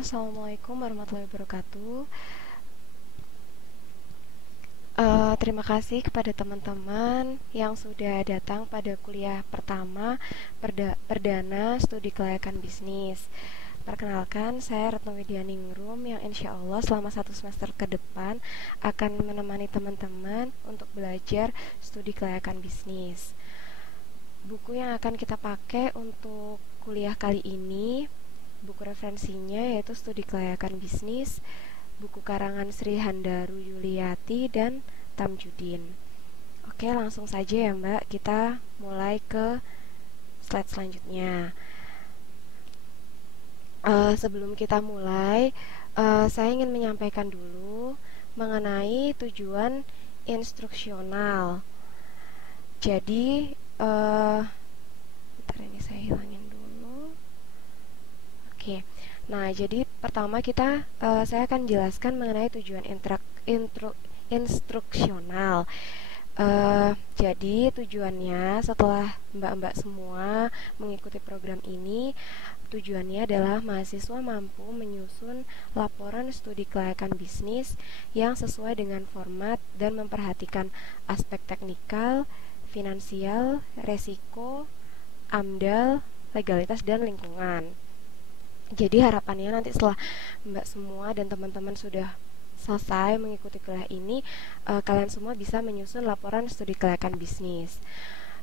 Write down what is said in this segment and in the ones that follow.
Assalamualaikum warahmatullahi wabarakatuh. Terima kasih kepada teman-teman yang sudah datang pada kuliah pertama perdana studi kelayakan bisnis. Perkenalkan, saya Retno Widyaningrum yang insya Allah selama 1 semester ke depan akan menemani teman-teman untuk belajar studi kelayakan bisnis. Buku yang akan kita pakai untuk kuliah kali ini, buku referensinya yaitu Studi Kelayakan Bisnis, buku karangan Sri Handaru Yuliati dan Tamjudin. Oke, langsung saja ya Mbak, kita mulai ke slide selanjutnya. Sebelum kita mulai, saya ingin menyampaikan dulu mengenai tujuan instruksional. Jadi, bentar ini saya hilangin dulu. Oke, nah jadi pertama saya akan jelaskan mengenai tujuan instruksional. Jadi tujuannya setelah mbak-mbak semua mengikuti program ini, tujuannya adalah mahasiswa mampu menyusun laporan studi kelayakan bisnis yang sesuai dengan format dan memperhatikan aspek teknikal, finansial, resiko, AMDAL, legalitas, dan lingkungan. Jadi harapannya nanti setelah mbak semua dan teman-teman sudah selesai mengikuti kuliah ini, kalian semua bisa menyusun laporan studi kelayakan bisnis.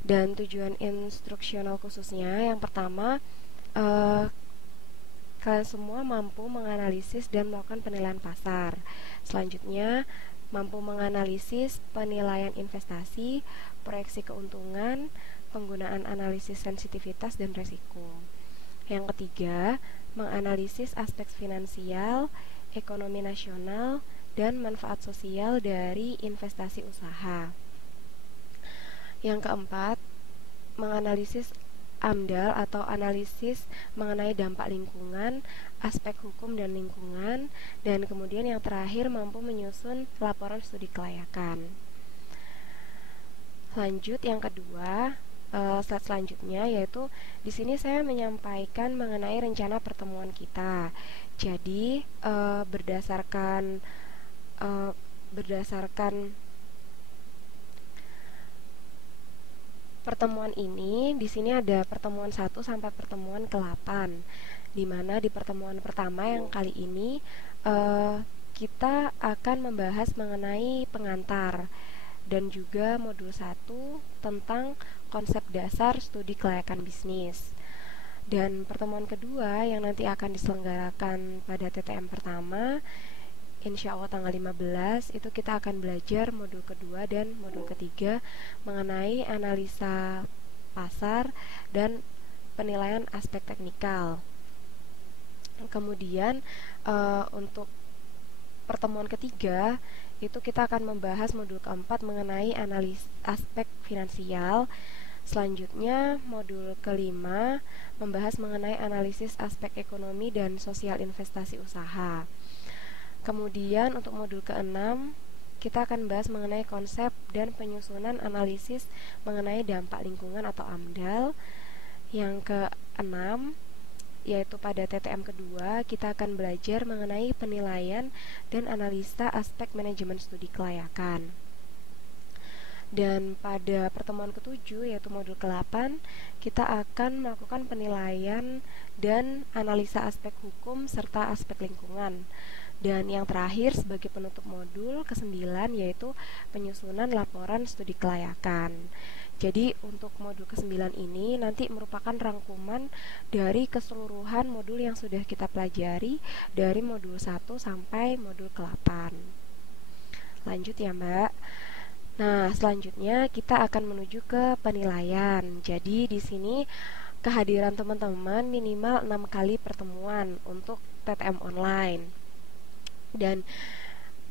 Dan tujuan instruksional khususnya yang pertama, kalian semua mampu menganalisis dan melakukan penilaian pasar. Selanjutnya, mampu menganalisis penilaian investasi, proyeksi keuntungan, penggunaan analisis sensitivitas dan resiko. Yang ketiga, menganalisis aspek finansial, ekonomi nasional, dan manfaat sosial dari investasi usaha. Yang keempat, menganalisis AMDAL atau analisis mengenai dampak lingkungan, aspek hukum dan lingkungan, dan kemudian yang terakhir mampu menyusun laporan studi kelayakan. Lanjut yang kedua, slide selanjutnya yaitu di sini saya menyampaikan mengenai rencana pertemuan kita. Jadi berdasarkan pertemuan ini, di sini ada pertemuan 1 sampai pertemuan ke-8. Di mana di pertemuan pertama yang kali ini kita akan membahas mengenai pengantar dan juga modul 1 tentang konsep dasar studi kelayakan bisnis. Dan pertemuan kedua yang nanti akan diselenggarakan pada TTM pertama, insya Allah tanggal 15, itu kita akan belajar modul kedua dan modul ketiga mengenai analisa pasar dan penilaian aspek teknikal. Kemudian untuk pertemuan ketiga itu kita akan membahas modul keempat mengenai analis aspek finansial. Selanjutnya modul kelima membahas mengenai analisis aspek ekonomi dan sosial investasi usaha. Kemudian untuk modul ke-6 kita akan bahas mengenai konsep dan penyusunan analisis mengenai dampak lingkungan atau AMDAL. Yang ke-6 yaitu pada TTM kedua kita akan belajar mengenai penilaian dan analisa aspek manajemen studi kelayakan. Dan pada pertemuan ke-7 yaitu modul ke-8 kita akan melakukan penilaian dan analisa aspek hukum serta aspek lingkungan. Dan yang terakhir sebagai penutup modul ke-9 yaitu penyusunan laporan studi kelayakan. Jadi untuk modul ke-9 ini nanti merupakan rangkuman dari keseluruhan modul yang sudah kita pelajari dari modul 1 sampai modul ke-8. Lanjut ya Mbak. Nah, selanjutnya kita akan menuju ke penilaian. Jadi di sini kehadiran teman-teman minimal 6 kali pertemuan untuk TTM online. Dan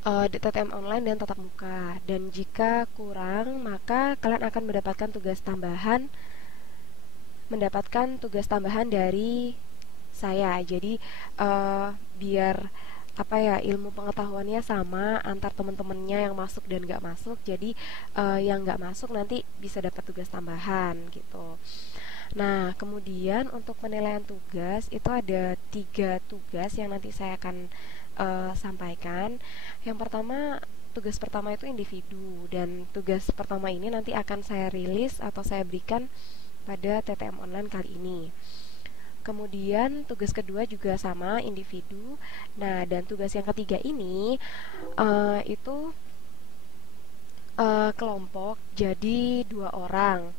di TTM online dan tatap muka. Dan jika kurang, maka kalian akan mendapatkan tugas tambahan dari saya. Jadi biar ilmu pengetahuannya sama antar teman-temannya yang masuk dan nggak masuk. Jadi yang nggak masuk nanti bisa dapat tugas tambahan gitu. Nah, kemudian untuk penilaian tugas itu ada 3 tugas yang nanti saya akan sampaikan. Yang pertama, tugas pertama itu individu, dan tugas pertama ini nanti akan saya rilis atau saya berikan pada TTM online kali ini. Kemudian tugas kedua juga sama, individu. Nah, dan tugas yang ketiga ini itu kelompok, jadi 2 orang.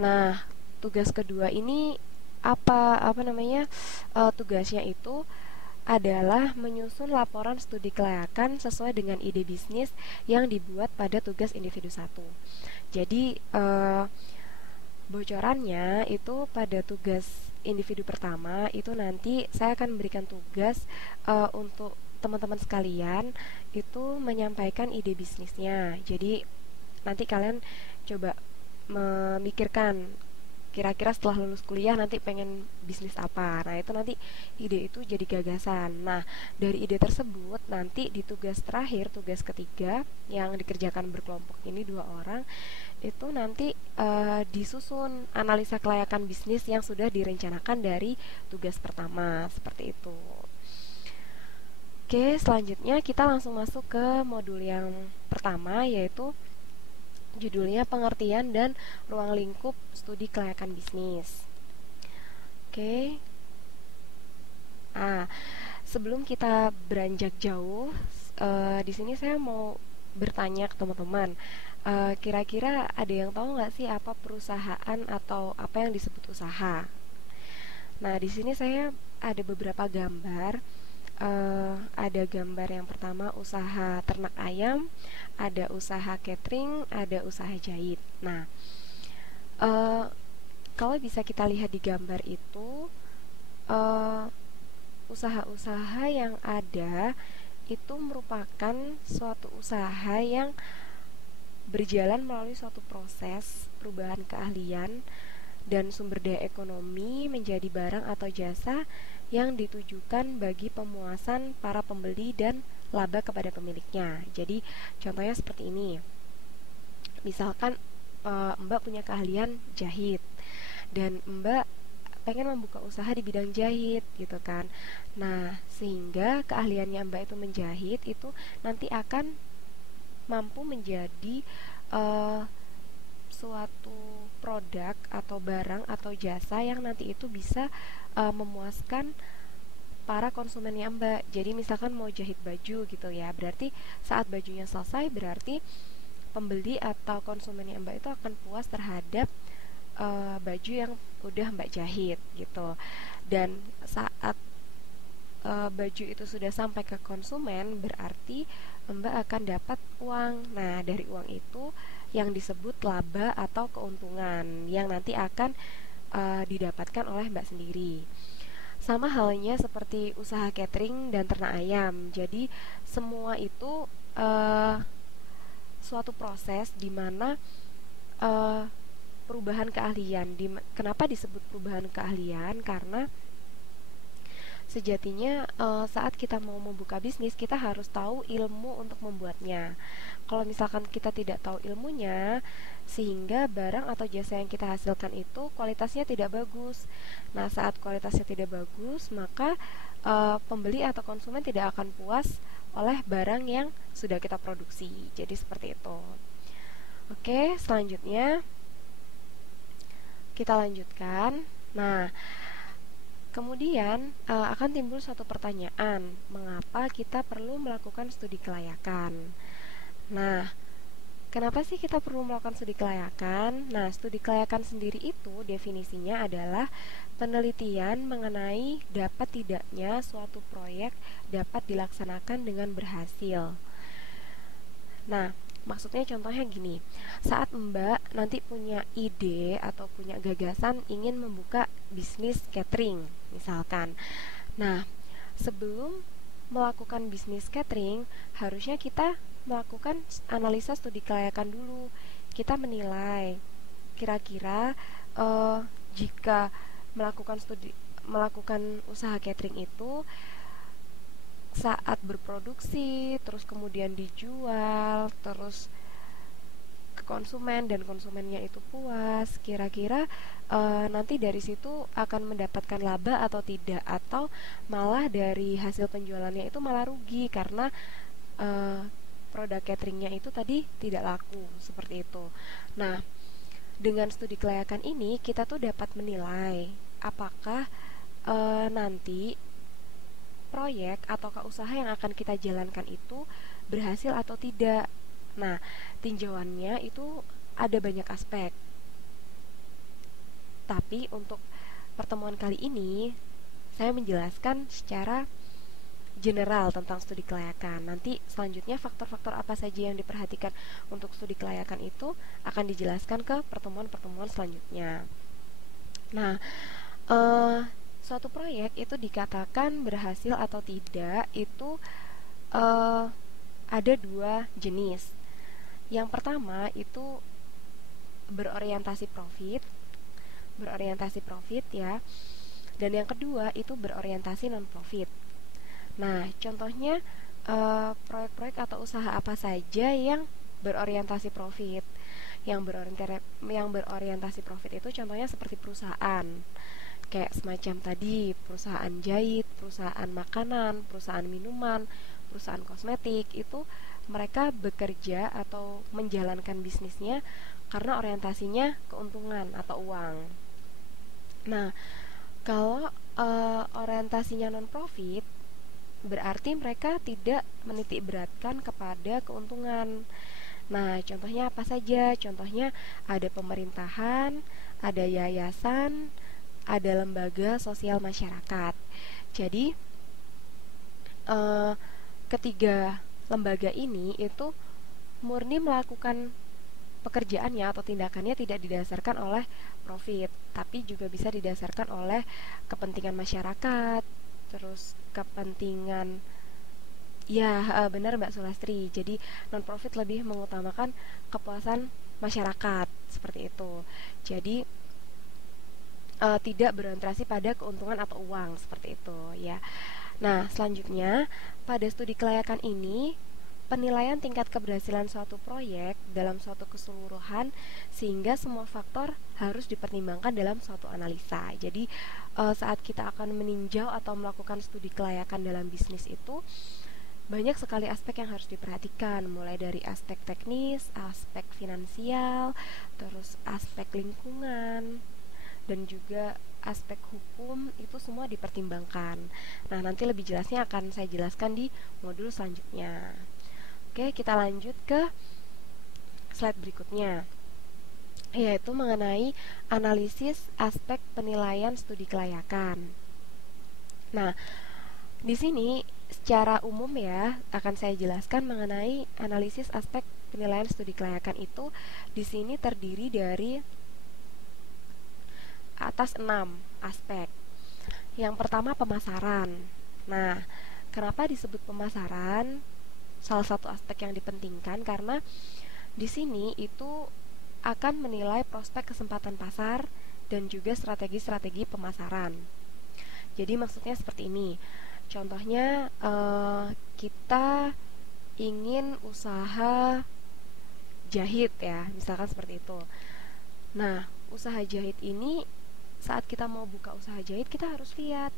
Nah, tugas kedua ini apa namanya? Tugasnya itu adalah menyusun laporan studi kelayakan sesuai dengan ide bisnis yang dibuat pada tugas individu satu. Jadi bocorannya itu pada tugas individu pertama itu nanti saya akan memberikan tugas untuk teman-teman sekalian itu menyampaikan ide bisnisnya. Jadi nanti kalian coba memikirkan kira-kira setelah lulus kuliah nanti pengen bisnis apa. Nah, itu nanti ide itu jadi gagasan. Nah, dari ide tersebut nanti di tugas terakhir, tugas ketiga yang dikerjakan berkelompok ini 2 orang, itu nanti disusun analisa kelayakan bisnis yang sudah direncanakan dari tugas pertama, seperti itu. Oke, selanjutnya kita langsung masuk ke modul yang pertama, yaitu judulnya pengertian dan ruang lingkup studi kelayakan bisnis. Oke. Ah, sebelum kita beranjak jauh, di sini saya mau bertanya ke teman-teman. Kira-kira ada yang tahu nggak sih apa perusahaan atau apa yang disebut usaha? Nah, di sini saya ada beberapa gambar. Ada gambar yang pertama usaha ternak ayam, ada usaha catering, ada usaha jahit. Nah, eh, kalau bisa kita lihat di gambar itu, eh, usaha-usaha yang ada itu merupakan suatu usaha yang berjalan melalui suatu proses perubahan keahlian dan sumber daya ekonomi menjadi barang atau jasa yang ditujukan bagi pemuasan para pembeli dan laba kepada pemiliknya. Jadi contohnya seperti ini. Misalkan Mbak punya keahlian jahit dan Mbak pengen membuka usaha di bidang jahit gitu kan. Nah, sehingga keahliannya Mbak itu menjahit itu nanti akan mampu menjadi uh, suatu produk atau barang atau jasa yang nanti itu bisa memuaskan para konsumennya Mbak. Jadi misalkan mau jahit baju gitu ya, berarti saat bajunya selesai berarti pembeli atau konsumennya Mbak itu akan puas terhadap baju yang udah Mbak jahit gitu. Dan saat baju itu sudah sampai ke konsumen, berarti Mbak akan dapat uang. Nah, dari uang itu yang disebut laba atau keuntungan yang nanti akan didapatkan oleh Mbak sendiri. Sama halnya seperti usaha catering dan ternak ayam. Jadi semua itu suatu proses di mana perubahan keahlian. Kenapa disebut perubahan keahlian? Karena sejatinya saat kita mau membuka bisnis kita harus tahu ilmu untuk membuatnya. Kalau misalkan kita tidak tahu ilmunya, sehingga barang atau jasa yang kita hasilkan itu kualitasnya tidak bagus. Nah, saat kualitasnya tidak bagus, maka pembeli atau konsumen tidak akan puas oleh barang yang sudah kita produksi. Jadi seperti itu. Oke, selanjutnya kita lanjutkan. Nah, kemudian akan timbul suatu pertanyaan, mengapa kita perlu melakukan studi kelayakan? Nah, kenapa sih kita perlu melakukan studi kelayakan? Nah, studi kelayakan sendiri itu definisinya adalah penelitian mengenai dapat tidaknya suatu proyek dapat dilaksanakan dengan berhasil. Nah, maksudnya contohnya gini, saat Mbak nanti punya ide atau punya gagasan ingin membuka bisnis catering misalkan. Nah, sebelum melakukan bisnis catering, harusnya kita melakukan analisa studi kelayakan dulu. Kita menilai kira-kira jika melakukan usaha catering itu saat berproduksi, terus kemudian dijual, terus konsumen dan konsumennya itu puas, kira-kira nanti dari situ akan mendapatkan laba atau tidak, atau malah dari hasil penjualannya itu malah rugi karena eh, produk cateringnya itu tadi tidak laku, seperti itu. Nah, dengan studi kelayakan ini kita tuh dapat menilai apakah nanti proyek atau usaha yang akan kita jalankan itu berhasil atau tidak. Nah, tinjauannya itu ada banyak aspek. Tapi untuk pertemuan kali ini saya menjelaskan secara general tentang studi kelayakan. Nanti selanjutnya faktor-faktor apa saja yang diperhatikan untuk studi kelayakan itu akan dijelaskan ke pertemuan-pertemuan selanjutnya. Nah, eh, suatu proyek itu dikatakan berhasil atau tidak itu eh, ada dua jenis. Yang pertama itu berorientasi profit ya. Dan yang kedua itu berorientasi non profit. Nah, contohnya proyek-proyek atau usaha apa saja yang berorientasi profit. Yang berorientasi profit itu contohnya seperti perusahaan. Kayak semacam tadi, perusahaan jahit, perusahaan makanan, perusahaan minuman, perusahaan kosmetik, itu mereka bekerja atau menjalankan bisnisnya karena orientasinya keuntungan atau uang. Nah, kalau orientasinya non profit, berarti mereka tidak menitik beratkan kepada keuntungan. Nah, contohnya apa saja? Contohnya ada pemerintahan, ada yayasan, ada lembaga sosial masyarakat. Jadi, ketiga lembaga ini itu murni melakukan pekerjaannya atau tindakannya tidak didasarkan oleh profit, tapi juga bisa didasarkan oleh kepentingan masyarakat, terus kepentingan ya benar Mbak Sulastri. Jadi non profit lebih mengutamakan kepuasan masyarakat seperti itu. Jadi tidak berorientasi pada keuntungan atau uang seperti itu ya. Nah, selanjutnya pada studi kelayakan ini penilaian tingkat keberhasilan suatu proyek dalam suatu keseluruhan sehingga semua faktor harus dipertimbangkan dalam suatu analisa. Jadi saat kita akan meninjau atau melakukan studi kelayakan dalam bisnis itu banyak sekali aspek yang harus diperhatikan, mulai dari aspek teknis, aspek finansial, terus aspek lingkungan, dan juga aspek hukum, itu semua dipertimbangkan. Nah, nanti lebih jelasnya akan saya jelaskan di modul selanjutnya. Oke, kita lanjut ke slide berikutnya, yaitu mengenai analisis aspek penilaian studi kelayakan. Nah, di sini secara umum ya akan saya jelaskan mengenai analisis aspek penilaian studi kelayakan itu di sini terdiri dari atas 6 aspek. Yang pertama pemasaran. Nah, kenapa disebut pemasaran? Salah satu aspek yang dipentingkan karena di sini itu akan menilai prospek kesempatan pasar dan juga strategi-strategi pemasaran. Jadi maksudnya seperti ini. Contohnya kita ingin usaha jahit ya, misalkan seperti itu. Nah, usaha jahit ini saat kita mau buka usaha jahit kita harus lihat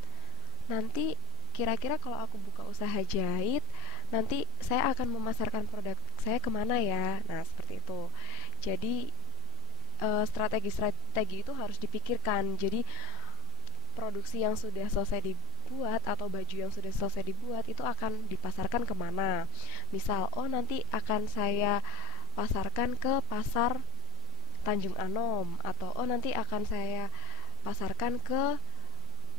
nanti kira-kira kalau aku buka usaha jahit nanti saya akan memasarkan produk saya kemana ya. Nah, seperti itu. Jadi strategi-strategi itu harus dipikirkan. Jadi produksi yang sudah selesai dibuat atau baju yang sudah selesai dibuat itu akan dipasarkan kemana. Misal, oh nanti akan saya pasarkan ke pasar Tanjung Anom, atau oh nanti akan saya pasarkan ke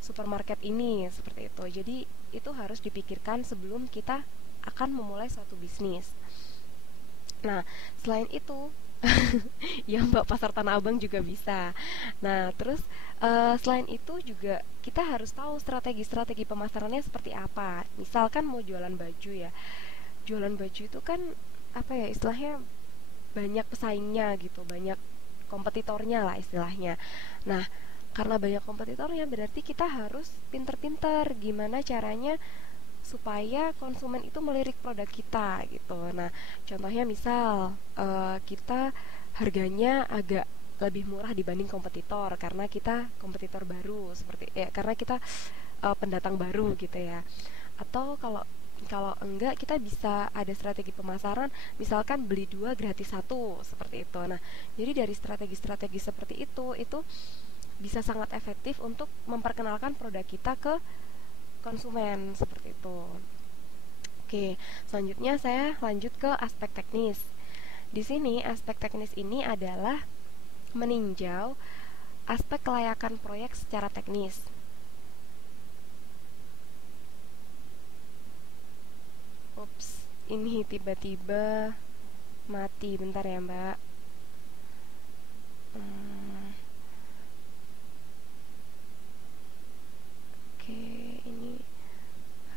supermarket ini, seperti itu. Jadi itu harus dipikirkan sebelum kita akan memulai suatu bisnis. Nah, selain itu ya Mbak, pasar Tanah Abang juga bisa. Nah, terus selain itu juga kita harus tahu strategi-strategi pemasarannya seperti apa. Misalkan mau jualan baju ya, jualan baju itu kan apa ya istilahnya, banyak pesaingnya gitu, banyak kompetitornya lah istilahnya. Nah, karena banyak kompetitornya berarti kita harus pinter-pinter gimana caranya supaya konsumen itu melirik produk kita gitu. Nah, contohnya misal kita harganya agak lebih murah dibanding kompetitor karena kita kompetitor baru seperti ya, karena kita pendatang baru gitu ya. Atau kalau kalau enggak, kita bisa ada strategi pemasaran, misalkan beli dua gratis satu seperti itu. Nah, jadi dari strategi-strategi seperti itu bisa sangat efektif untuk memperkenalkan produk kita ke konsumen seperti itu. Oke, selanjutnya saya lanjut ke aspek teknis. Di sini aspek teknis ini adalah meninjau aspek kelayakan proyek secara teknis. Ups, ini tiba-tiba mati. Bentar ya, Mbak. Hmm, oke, ini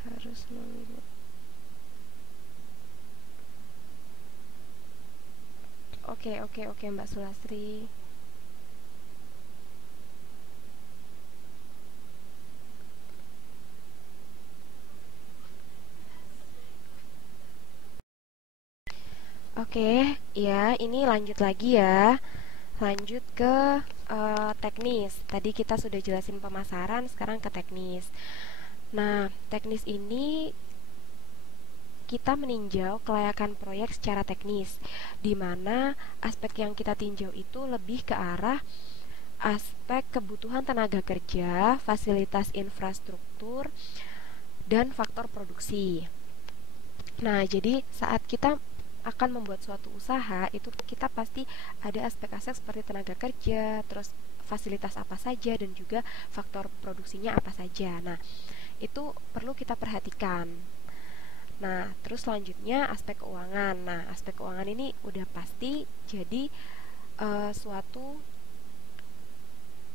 harus melihat. Oke, Mbak Sulastri. Oke, ya, ini lanjut lagi ya. Lanjut ke teknis. Tadi kita sudah jelasin pemasaran, sekarang ke teknis. Nah, teknis ini kita meninjau kelayakan proyek secara teknis, di mana aspek yang kita tinjau itu lebih ke arah aspek kebutuhan tenaga kerja, fasilitas infrastruktur, dan faktor produksi. Nah, jadi saat kita akan membuat suatu usaha, itu kita pasti ada aspek-aspek seperti tenaga kerja, terus fasilitas apa saja, dan juga faktor produksinya apa saja. Nah, itu perlu kita perhatikan. Nah, terus selanjutnya aspek keuangan. Nah, aspek keuangan ini udah pasti jadi suatu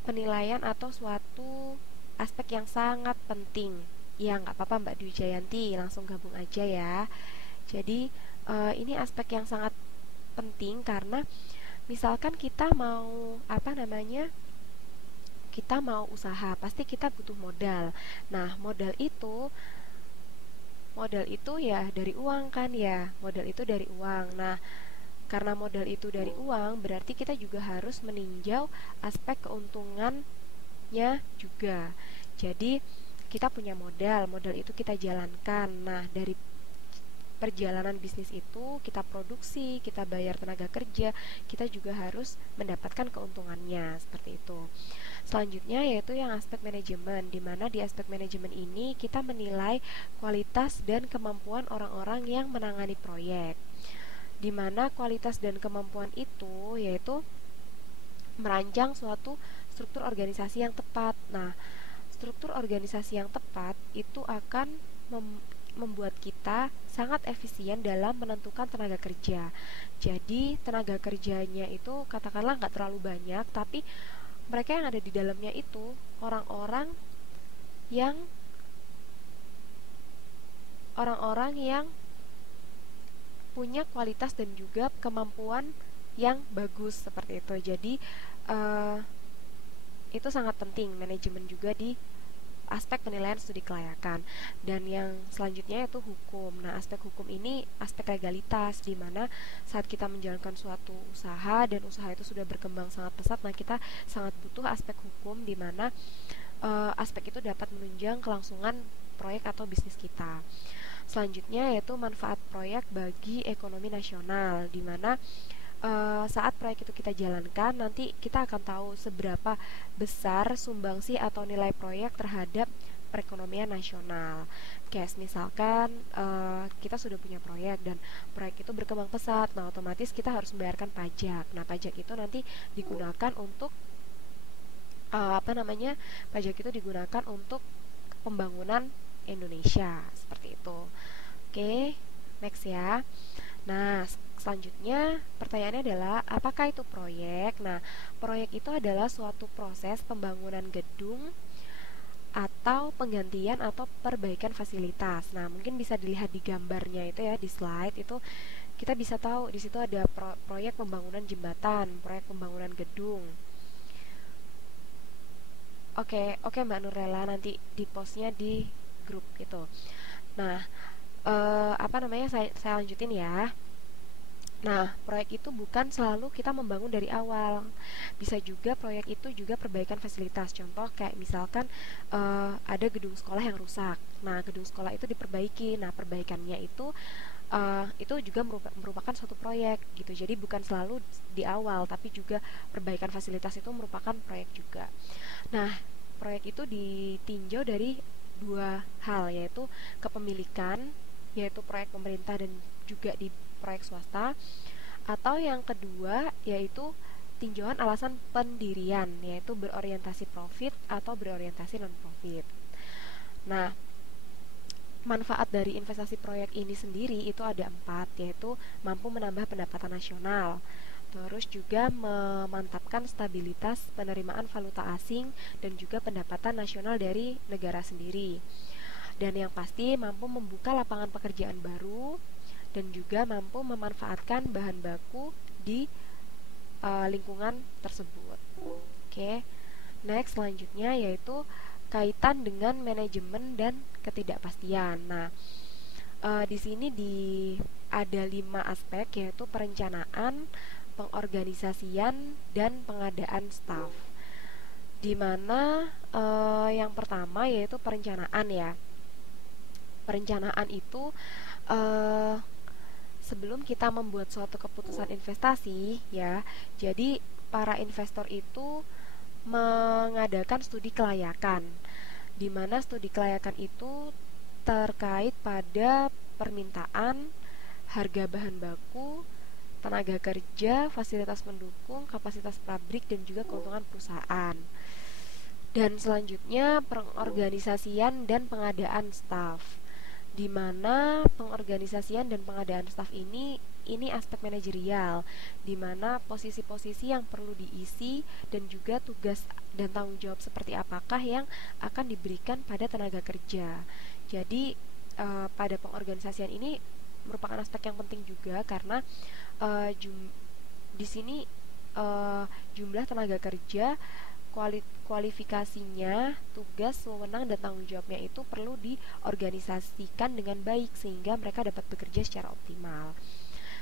penilaian atau suatu aspek yang sangat penting. Ya, nggak apa-apa Mbak Dwi Jayanti, langsung gabung aja ya. Jadi, ini aspek yang sangat penting karena misalkan kita mau apa namanya? Kita mau usaha, pasti kita butuh modal. Nah, modal itu ya dari uang kan ya. Modal itu dari uang. Nah, karena modal itu dari uang, berarti kita juga harus meninjau aspek keuntungannya juga. Jadi, kita punya modal, modal itu kita jalankan. Nah, dari perjalanan bisnis itu kita produksi, kita bayar tenaga kerja, kita juga harus mendapatkan keuntungannya seperti itu. Selanjutnya yaitu yang aspek manajemen, di mana di aspek manajemen ini kita menilai kualitas dan kemampuan orang-orang yang menangani proyek. Di mana kualitas dan kemampuan itu yaitu merancang suatu struktur organisasi yang tepat. Nah, struktur organisasi yang tepat itu akan membuat kita sangat efisien dalam menentukan tenaga kerja. Jadi tenaga kerjanya itu katakanlah nggak terlalu banyak, tapi mereka yang ada di dalamnya itu orang-orang yang orang-orang yang punya kualitas dan juga kemampuan yang bagus seperti itu. Jadi uh, itu sangat penting manajemen juga di aspek penilaian studi kelayakan. Dan yang selanjutnya yaitu hukum. Nah, aspek hukum ini aspek legalitas, di mana saat kita menjalankan suatu usaha dan usaha itu sudah berkembang sangat pesat, nah kita sangat butuh aspek hukum, di mana aspek itu dapat menunjang kelangsungan proyek atau bisnis kita. Selanjutnya yaitu manfaat proyek bagi ekonomi nasional, di mana saat proyek itu kita jalankan, nanti kita akan tahu seberapa besar sumbangsi atau nilai proyek terhadap perekonomian nasional. Kayak misalkan kita sudah punya proyek dan proyek itu berkembang pesat, nah otomatis kita harus membayarkan pajak. Nah, pajak itu nanti digunakan untuk apa namanya? Pajak itu digunakan untuk pembangunan Indonesia seperti itu. Oke, next ya. Nah, selanjutnya pertanyaannya adalah apakah itu proyek? Nah, proyek itu adalah suatu proses pembangunan gedung atau penggantian atau perbaikan fasilitas. Nah, mungkin bisa dilihat di gambarnya itu ya, di slide itu kita bisa tahu di situ ada proyek pembangunan jembatan, proyek pembangunan gedung. Oke, Mbak Nurlela, nanti di postnya di grup gitu. Nah, apa namanya, saya lanjutin ya. Nah, proyek itu bukan selalu kita membangun dari awal. Bisa juga proyek itu juga perbaikan fasilitas. Contoh kayak misalkan ada gedung sekolah yang rusak. Nah, gedung sekolah itu diperbaiki. Nah, perbaikannya itu juga merupakan suatu proyek gitu. Jadi bukan selalu di awal, tapi juga perbaikan fasilitas itu merupakan proyek juga. Nah, proyek itu ditinjau dari dua hal, yaitu kepemilikan, yaitu proyek pemerintah dan juga di proyek swasta, atau yang kedua yaitu tinjauan alasan pendirian, yaitu berorientasi profit atau berorientasi non profit. Nah, manfaat dari investasi proyek ini sendiri itu ada empat, yaitu mampu menambah pendapatan nasional, terus juga memantapkan stabilitas penerimaan valuta asing dan juga pendapatan nasional dari negara sendiri. Dan yang pasti mampu membuka lapangan pekerjaan baru dan juga mampu memanfaatkan bahan baku di lingkungan tersebut. Oke. Next selanjutnya yaitu kaitan dengan manajemen dan ketidakpastian. Nah, di sini ada 5 aspek, yaitu perencanaan, pengorganisasian, dan pengadaan staf. Di mana yang pertama yaitu perencanaan ya. Perencanaan itu uh, sebelum kita membuat suatu keputusan investasi ya, jadi para investor itu mengadakan studi kelayakan, di mana studi kelayakan itu terkait pada permintaan, harga bahan baku, tenaga kerja, fasilitas pendukung, kapasitas pabrik, dan juga keuntungan perusahaan. Dan selanjutnya pengorganisasian dan pengadaan staf, di mana pengorganisasian dan pengadaan staf ini aspek manajerial, di mana posisi-posisi yang perlu diisi dan juga tugas dan tanggung jawab seperti apakah yang akan diberikan pada tenaga kerja. Jadi pada pengorganisasian ini merupakan aspek yang penting juga karena di sini jumlah tenaga kerja, kualifikasinya, tugas, wewenang, dan tanggung jawabnya itu perlu diorganisasikan dengan baik sehingga mereka dapat bekerja secara optimal.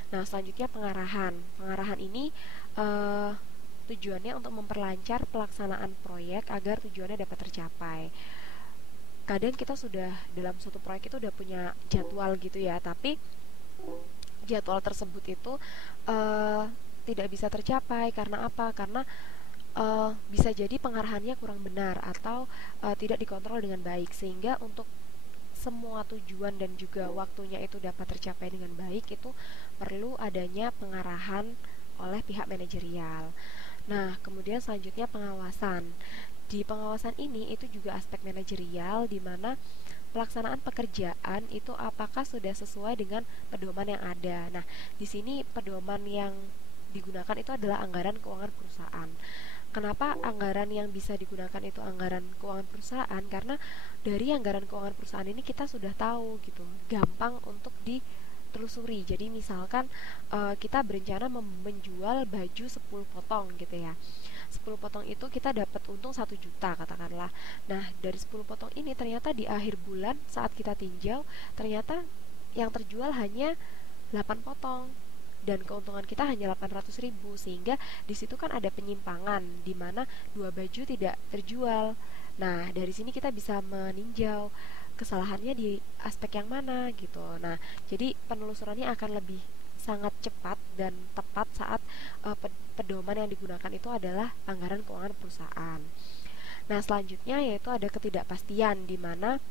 Nah, selanjutnya pengarahan. Pengarahan ini tujuannya untuk memperlancar pelaksanaan proyek agar tujuannya dapat tercapai. Kadang kita sudah dalam suatu proyek itu udah punya jadwal gitu ya, tapi jadwal tersebut itu tidak bisa tercapai karena apa? Karena bisa jadi pengarahannya kurang benar atau tidak dikontrol dengan baik, sehingga untuk semua tujuan dan juga waktunya itu dapat tercapai dengan baik itu perlu adanya pengarahan oleh pihak manajerial. Nah, kemudian selanjutnya pengawasan. Di pengawasan ini itu juga aspek manajerial, di mana pelaksanaan pekerjaan itu apakah sudah sesuai dengan pedoman yang ada. Nah, di sini pedoman yang digunakan itu adalah anggaran keuangan perusahaan. Kenapa anggaran yang bisa digunakan itu anggaran keuangan perusahaan? Karena dari anggaran keuangan perusahaan ini kita sudah tahu gitu, gampang untuk ditelusuri. Jadi misalkan kita berencana menjual baju 10 potong gitu ya. 10 potong itu kita dapat untung 1 juta katakanlah. Nah, dari 10 potong ini ternyata di akhir bulan saat kita tinjau, ternyata yang terjual hanya 8 potong dan keuntungan kita hanya 800.000, sehingga di situ kan ada penyimpangan di mana 2 baju tidak terjual. Nah, dari sini kita bisa meninjau kesalahannya di aspek yang mana gitu. Nah, jadi penelusurannya akan lebih sangat cepat dan tepat saat pedoman yang digunakan itu adalah anggaran keuangan perusahaan. Nah, selanjutnya yaitu ada ketidakpastian, di mana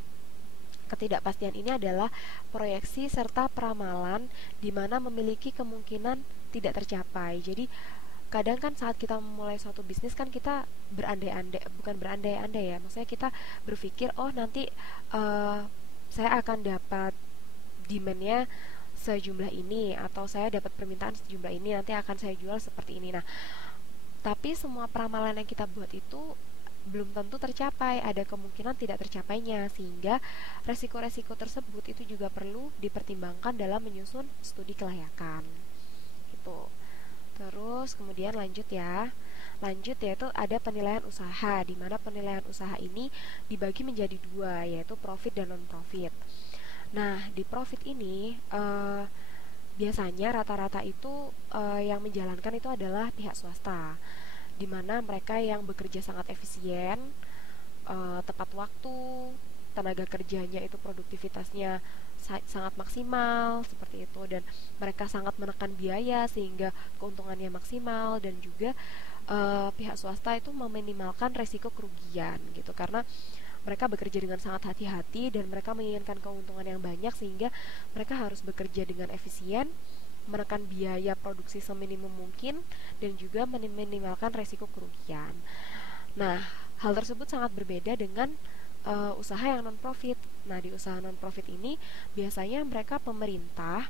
ketidakpastian ini adalah proyeksi serta peramalan di mana memiliki kemungkinan tidak tercapai. Jadi kadang kan saat kita memulai suatu bisnis kan kita berandai-andai, bukan berandai-andai ya, maksudnya kita berpikir oh nanti saya akan dapat demandnya sejumlah ini, atau saya dapat permintaan sejumlah ini, nanti akan saya jual seperti ini. Nah, tapi semua peramalan yang kita buat itu belum tentu tercapai, ada kemungkinan tidak tercapainya, sehingga resiko-resiko tersebut itu juga perlu dipertimbangkan dalam menyusun studi kelayakan gitu. Terus kemudian lanjut yaitu ada penilaian usaha, di mana penilaian usaha ini dibagi menjadi 2, yaitu profit dan non profit. Nah, di profit ini biasanya rata-rata itu yang menjalankan itu adalah pihak swasta, di mana mereka yang bekerja sangat efisien, tepat waktu, tenaga kerjanya itu produktivitasnya sangat maksimal seperti itu, dan mereka sangat menekan biaya sehingga keuntungannya maksimal, dan juga pihak swasta itu meminimalkan resiko kerugian gitu, karena mereka bekerja dengan sangat hati-hati dan mereka menginginkan keuntungan yang banyak, sehingga mereka harus bekerja dengan efisien, menekan biaya produksi seminimum mungkin, dan juga meminimalkan resiko kerugian. Nah, hal tersebut sangat berbeda dengan usaha yang non-profit. Nah, di usaha non-profit ini biasanya mereka pemerintah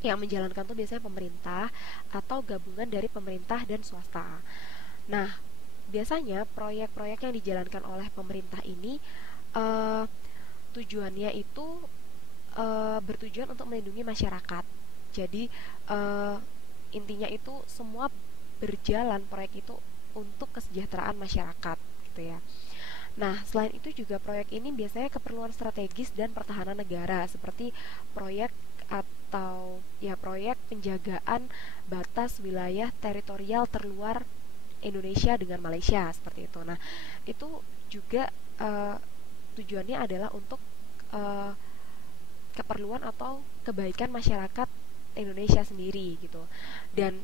yang menjalankan tuh, biasanya pemerintah atau gabungan dari pemerintah dan swasta. Nah, biasanya proyek-proyek yang dijalankan oleh pemerintah ini uh, tujuannya itu bertujuan untuk melindungi masyarakat. Jadi uh, intinya itu semua berjalan proyek itu untuk kesejahteraan masyarakat gitu ya. Nah, selain itu juga proyek ini biasanya keperluan strategis dan pertahanan negara, seperti proyek atau ya proyek penjagaan batas wilayah teritorial terluar Indonesia dengan Malaysia seperti itu. Nah, itu juga tujuannya adalah untuk uh, keperluan atau kebaikan masyarakat Indonesia sendiri gitu. Dan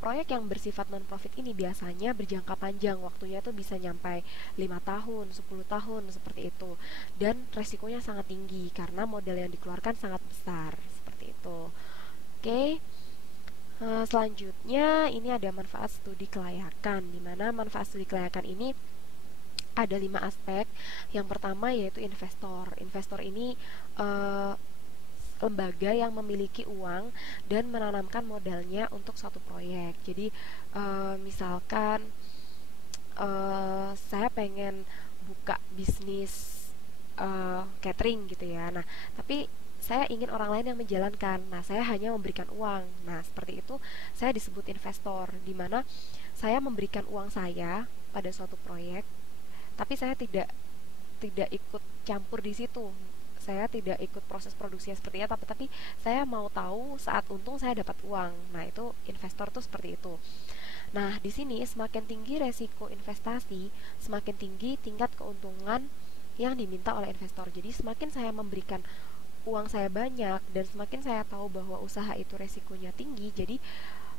proyek yang bersifat non-profit ini biasanya berjangka panjang, waktunya tuh bisa nyampai 5 tahun, 10 tahun seperti itu. Dan resikonya sangat tinggi karena modal yang dikeluarkan sangat besar seperti itu. Oke. Selanjutnya ini ada manfaat studi kelayakan, di mana manfaat studi kelayakan ini ada 5 aspek. Yang pertama yaitu investor. Investor ini lembaga yang memiliki uang dan menanamkan modalnya untuk satu proyek. Jadi misalkan saya pengen buka bisnis catering gitu ya. Nah, tapi saya ingin orang lain yang menjalankan. Nah, saya hanya memberikan uang. Nah, seperti itu saya disebut investor, di mana saya memberikan uang saya pada suatu proyek, tapi saya tidak ikut campur di situ. Saya tidak ikut proses produksinya seperti apa, tapi saya mau tahu saat untung saya dapat uang. Nah, itu investor tuh seperti itu. Nah, di sini semakin tinggi resiko investasi, semakin tinggi tingkat keuntungan yang diminta oleh investor. Jadi semakin saya memberikan uang saya banyak dan semakin saya tahu bahwa usaha itu resikonya tinggi, jadi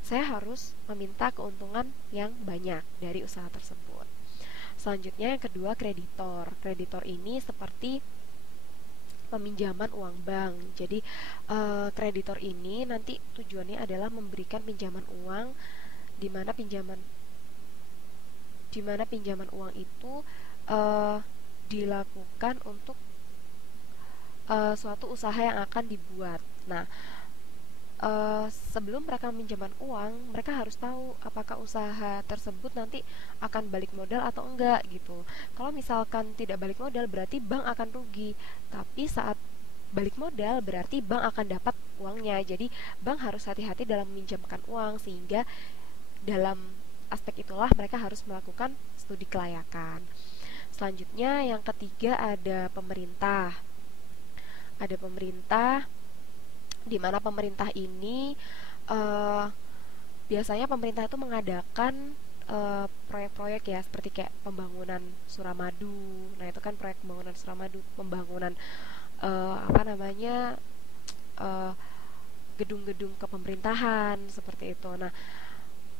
saya harus meminta keuntungan yang banyak dari usaha tersebut. Selanjutnya yang kedua, kreditor. Kreditor ini seperti peminjaman uang bank. Jadi kreditor ini nanti tujuannya adalah memberikan pinjaman uang, di mana pinjaman uang itu dilakukan untuk suatu usaha yang akan dibuat. Nah, sebelum mereka meminjamkan uang, mereka harus tahu apakah usaha tersebut nanti akan balik modal atau enggak gitu. Kalau misalkan tidak balik modal, berarti bank akan rugi. Tapi saat balik modal, berarti bank akan dapat uangnya. Jadi bank harus hati-hati dalam meminjamkan uang, sehingga dalam aspek itulah mereka harus melakukan studi kelayakan. Selanjutnya yang ketiga ada pemerintah. Ada pemerintah, di mana pemerintah ini biasanya pemerintah itu mengadakan proyek-proyek ya, seperti kayak pembangunan Suramadu. Nah, itu kan proyek pembangunan Suramadu, pembangunan apa namanya gedung-gedung kepemerintahan seperti itu. Nah,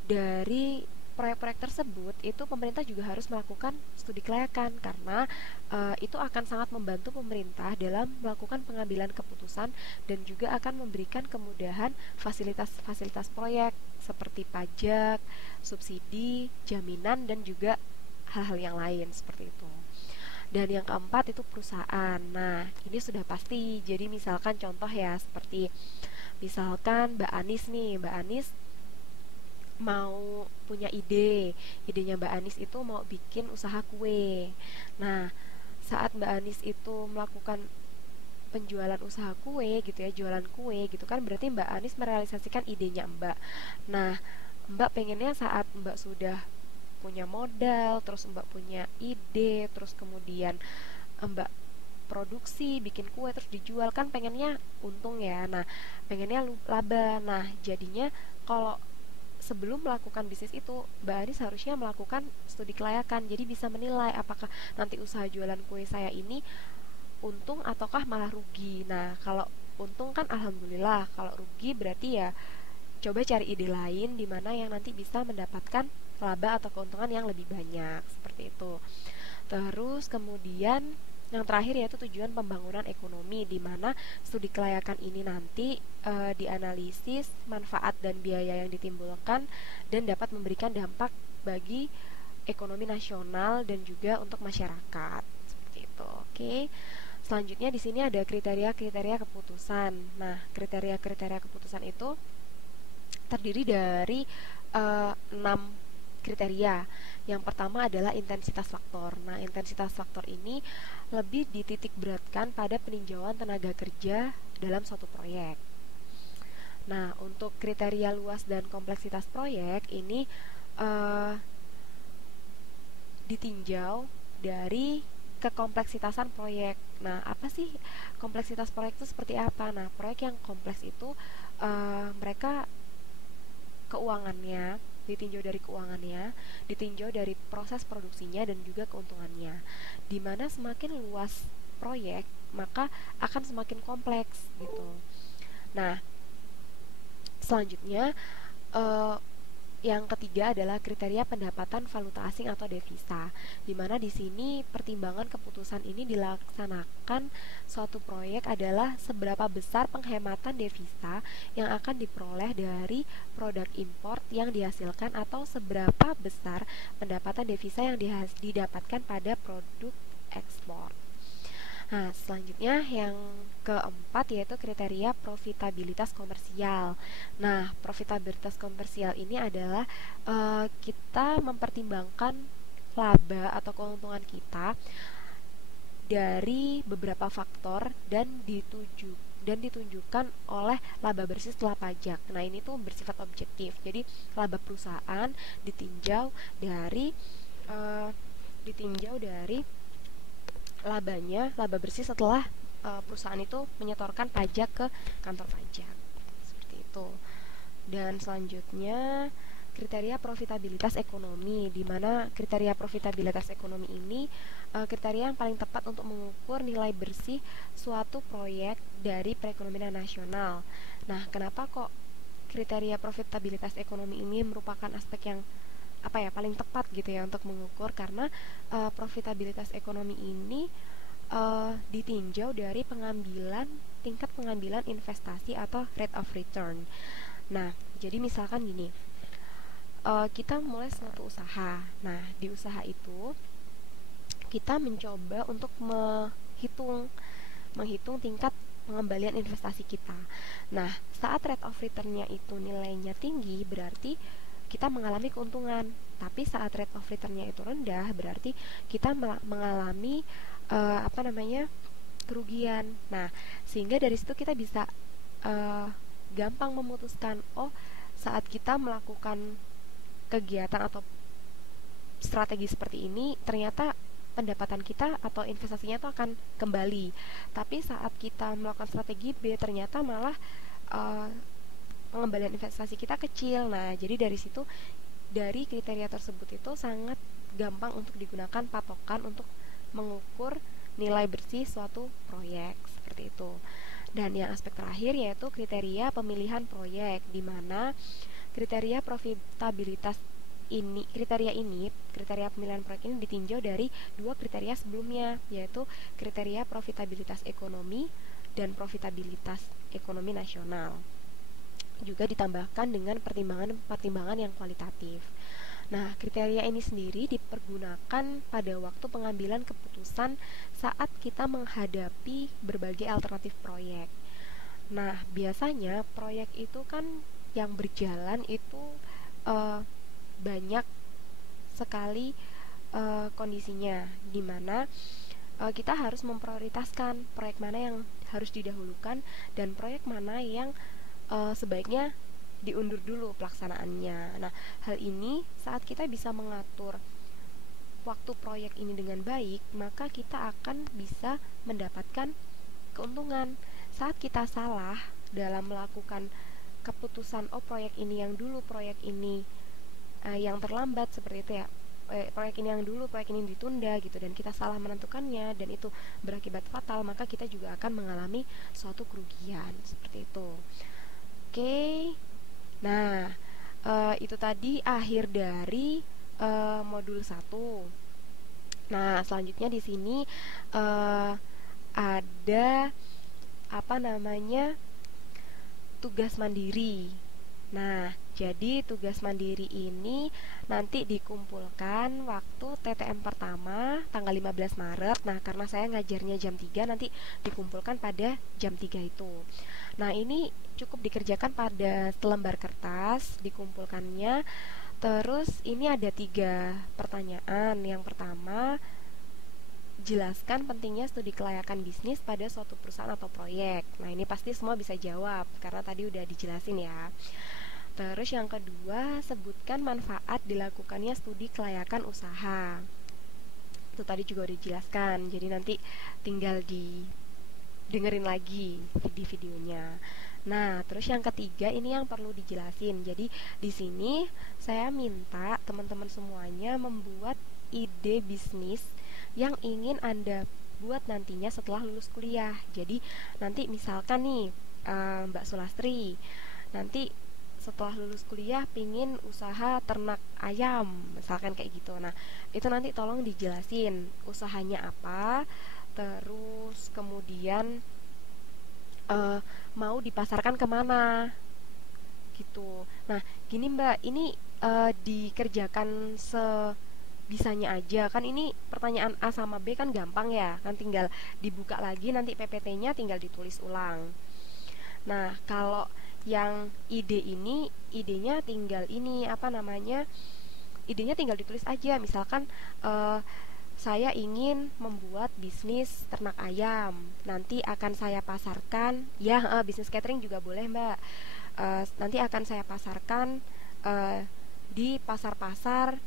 dari proyek-proyek tersebut itu pemerintah juga harus melakukan studi kelayakan, karena itu akan sangat membantu pemerintah dalam melakukan pengambilan keputusan dan juga akan memberikan kemudahan fasilitas-fasilitas proyek seperti pajak, subsidi, jaminan, dan juga hal-hal yang lain seperti itu. Dan yang keempat itu perusahaan. Nah, ini sudah pasti. Jadi misalkan contoh ya, seperti misalkan Mbak Anis nih, Mbak Anis mau punya idenya Mbak Anis itu mau bikin usaha kue. Nah, saat Mbak Anis itu melakukan penjualan usaha kue gitu ya, jualan kue gitu kan, berarti Mbak Anis merealisasikan idenya Mbak. Nah, Mbak pengennya saat Mbak sudah punya modal, terus Mbak punya ide, terus kemudian Mbak produksi, bikin kue terus dijual, kan pengennya untung ya. Nah, pengennya laba. Nah, jadinya kalau sebelum melakukan bisnis itu, Mbak Anis harusnya melakukan studi kelayakan. Jadi bisa menilai apakah nanti usaha jualan kue saya ini untung ataukah malah rugi. Nah, kalau untung kan alhamdulillah, kalau rugi berarti ya coba cari ide lain di mana yang nanti bisa mendapatkan laba atau keuntungan yang lebih banyak, seperti itu. Terus kemudian yang terakhir yaitu tujuan pembangunan ekonomi, di mana studi kelayakan ini nanti dianalisis manfaat dan biaya yang ditimbulkan dan dapat memberikan dampak bagi ekonomi nasional dan juga untuk masyarakat, seperti itu. Oke. Selanjutnya di sini ada kriteria-kriteria keputusan. Nah, kriteria-kriteria keputusan itu terdiri dari 6 kriteria. Yang pertama adalah intensitas faktor. Nah, intensitas faktor ini lebih dititik beratkan pada peninjauan tenaga kerja dalam suatu proyek. Nah, untuk kriteria luas dan kompleksitas proyek ini ditinjau dari kekompleksitasan proyek. Nah, apa sih kompleksitas proyek itu seperti apa? Nah, proyek yang kompleks itu mereka keuangannya, ditinjau dari keuangannya, ditinjau dari proses produksinya dan juga keuntungannya. Dimana semakin luas proyek, maka akan semakin kompleks gitu. Nah, selanjutnya yang ketiga adalah kriteria pendapatan valuta asing atau devisa, di mana di sini pertimbangan keputusan ini dilaksanakan suatu proyek adalah seberapa besar penghematan devisa yang akan diperoleh dari produk import yang dihasilkan atau seberapa besar pendapatan devisa yang didapatkan pada produk ekspor. Nah, selanjutnya yang keempat yaitu kriteria profitabilitas komersial. Nah, profitabilitas komersial ini adalah kita mempertimbangkan laba atau keuntungan kita dari beberapa faktor dan ditunjukkan oleh laba bersih setelah pajak. Nah, ini tuh bersifat objektif. Jadi, laba perusahaan ditinjau dari laba bersih setelah perusahaan itu menyetorkan pajak ke kantor pajak, seperti itu. Dan selanjutnya kriteria profitabilitas ekonomi, di mana kriteria profitabilitas ekonomi ini kriteria yang paling tepat untuk mengukur nilai bersih suatu proyek dari perekonomian nasional. Nah, kenapa kok kriteria profitabilitas ekonomi ini merupakan aspek yang paling tepat gitu ya untuk mengukur, karena profitabilitas ekonomi ini ditinjau dari tingkat pengambilan investasi atau rate of return. Nah, jadi misalkan gini, kita mulai suatu usaha. Nah, di usaha itu kita mencoba untuk menghitung tingkat pengembalian investasi kita. Nah, saat rate of return-nya itu nilainya tinggi, berarti kita mengalami keuntungan. Tapi saat rate of return-nya itu rendah, berarti kita mengalami kerugian. Nah, sehingga dari situ kita bisa gampang memutuskan, saat kita melakukan kegiatan atau strategi seperti ini, ternyata pendapatan kita atau investasinya itu akan kembali. Tapi saat kita melakukan strategi B, ternyata malah pengembalian investasi kita kecil. Nah, jadi dari situ, dari kriteria tersebut itu sangat gampang untuk digunakan patokan untuk mengukur nilai bersih suatu proyek, seperti itu. Dan yang aspek terakhir yaitu kriteria pemilihan proyek, di mana kriteria profitabilitas kriteria pemilihan proyek ini ditinjau dari dua kriteria sebelumnya, yaitu kriteria profitabilitas ekonomi dan profitabilitas ekonomi nasional. Juga ditambahkan dengan pertimbangan yang kualitatif. Nah, kriteria ini sendiri dipergunakan pada waktu pengambilan keputusan saat kita menghadapi berbagai alternatif proyek. Nah, biasanya proyek itu kan yang berjalan itu banyak sekali kondisinya, di mana kita harus memprioritaskan proyek mana yang harus didahulukan dan proyek mana yang sebaiknya diundur dulu pelaksanaannya. Nah, hal ini saat kita bisa mengatur waktu proyek ini dengan baik, maka kita akan bisa mendapatkan keuntungan. Saat kita salah dalam melakukan keputusan, oh proyek ini yang dulu, proyek ini yang terlambat, seperti itu ya, proyek ini yang dulu, proyek ini ditunda gitu, dan kita salah menentukannya dan itu berakibat fatal, maka kita juga akan mengalami suatu kerugian seperti itu. Oke, nah itu tadi akhir dari modul 1. Nah, selanjutnya di sini ada apa namanya, tugas mandiri. Nah, jadi tugas mandiri ini nanti dikumpulkan waktu TTM pertama tanggal 15 Maret. Nah, karena saya ngajarnya jam 3, nanti dikumpulkan pada jam 3 itu. Nah, ini cukup dikerjakan pada selembar kertas, dikumpulkannya. Terus ini ada 3 pertanyaan. Yang pertama, jelaskan pentingnya studi kelayakan bisnis pada suatu perusahaan atau proyek. Nah, ini pasti semua bisa jawab karena tadi udah dijelasin ya. Terus yang kedua, sebutkan manfaat dilakukannya studi kelayakan usaha. Itu tadi juga udah dijelaskan. Jadi nanti tinggal dengerin lagi di videonya. Nah, terus yang ketiga ini yang perlu dijelasin. Jadi di sini saya minta teman-teman semuanya membuat ide bisnis yang ingin Anda buat nantinya setelah lulus kuliah. Jadi nanti misalkan nih Mbak Sulastri nanti setelah lulus kuliah pingin usaha ternak ayam, misalkan kayak gitu. Nah, itu nanti tolong dijelasin usahanya apa, terus kemudian mau dipasarkan kemana gitu. Nah, gini Mbak, ini dikerjakan sebisanya aja kan, ini pertanyaan A sama B kan gampang ya, kan tinggal dibuka lagi nanti PPT-nya tinggal ditulis ulang. Nah, kalau yang ide ini, idenya tinggal ini apa namanya, idenya tinggal ditulis aja. Misalkan saya ingin membuat bisnis ternak ayam, nanti akan saya pasarkan ya, bisnis catering juga boleh Mbak, nanti akan saya pasarkan di pasar-pasar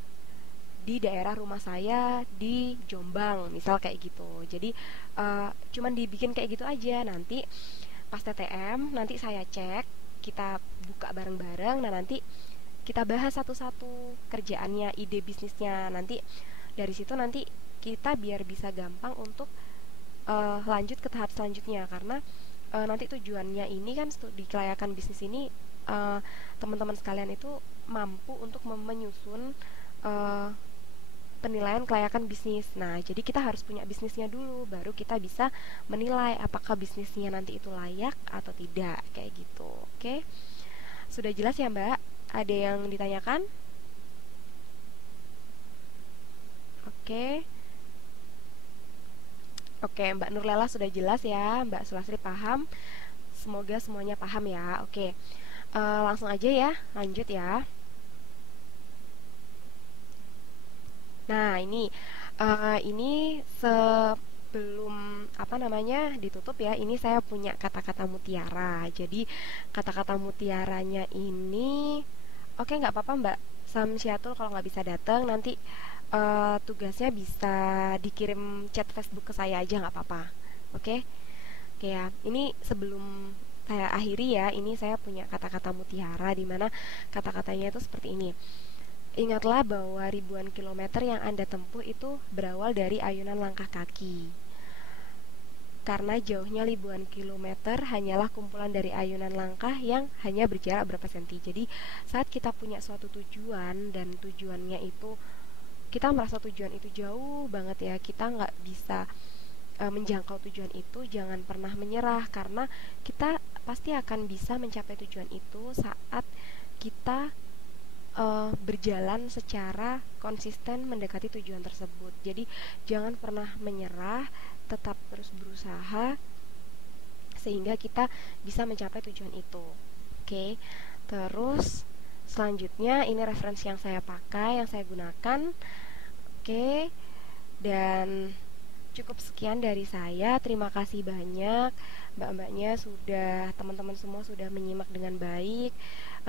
di daerah rumah saya di Jombang, misal kayak gitu. Jadi cuman dibikin kayak gitu aja. Nanti pas TTM nanti saya cek, kita buka bareng-bareng. Nah, nanti kita bahas satu-satu kerjaannya, ide bisnisnya. Nanti dari situ nanti kita biar bisa gampang untuk lanjut ke tahap selanjutnya. Karena nanti tujuannya ini kan studi kelayakan bisnis ini, teman-teman sekalian itu mampu untuk menyusun penilaian kelayakan bisnis. Nah, jadi kita harus punya bisnisnya dulu, baru kita bisa menilai apakah bisnisnya nanti itu layak atau tidak, kayak gitu. Oke, sudah jelas ya Mbak? Ada yang ditanyakan? Oke. Oke, Mbak Nurlela sudah jelas ya, Mbak Sulastri paham. Semoga semuanya paham ya. Oke, langsung aja ya, lanjut ya. Nah, ini sebelum apa namanya ditutup ya, ini saya punya kata-kata mutiara. Jadi kata-kata mutiaranya ini, oke nggak apa-apa Mbak Samsiatul kalau nggak bisa datang, nanti tugasnya bisa dikirim chat Facebook ke saya aja nggak apa-apa. Oke, oke ya. Ini sebelum saya akhiri ya, ini saya punya kata-kata mutiara di mana kata-katanya itu seperti ini. Ingatlah bahwa ribuan kilometer yang Anda tempuh itu berawal dari ayunan langkah kaki. Karena jauhnya ribuan kilometer hanyalah kumpulan dari ayunan langkah yang hanya berjarak berapa senti. Jadi saat kita punya suatu tujuan dan tujuannya itu, kita merasa tujuan itu jauh banget ya, kita nggak bisa menjangkau tujuan itu, jangan pernah menyerah. Karena kita pasti akan bisa mencapai tujuan itu saat kita berjalan secara konsisten mendekati tujuan tersebut. Jadi jangan pernah menyerah, tetap terus berusaha sehingga kita bisa mencapai tujuan itu. Oke. Terus selanjutnya ini referensi yang saya pakai, yang saya gunakan. Oke. Dan cukup sekian dari saya. Terima kasih banyak mbak-mbaknya, sudah, teman-teman semua sudah menyimak dengan baik.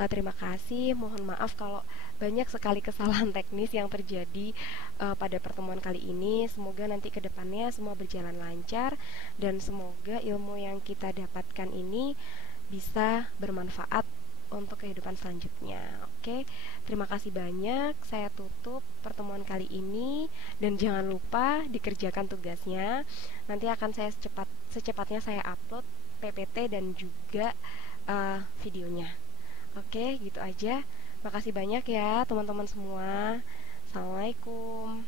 Terima kasih, mohon maaf kalau banyak sekali kesalahan teknis yang terjadi pada pertemuan kali ini. Semoga nanti ke depannya semua berjalan lancar dan semoga ilmu yang kita dapatkan ini bisa bermanfaat untuk kehidupan selanjutnya. Oke, terima kasih banyak. Saya tutup pertemuan kali ini dan jangan lupa dikerjakan tugasnya. Nanti akan saya secepatnya saya upload PPT dan juga videonya. Oke, gitu aja. Makasih banyak ya teman-teman semua. Assalamualaikum.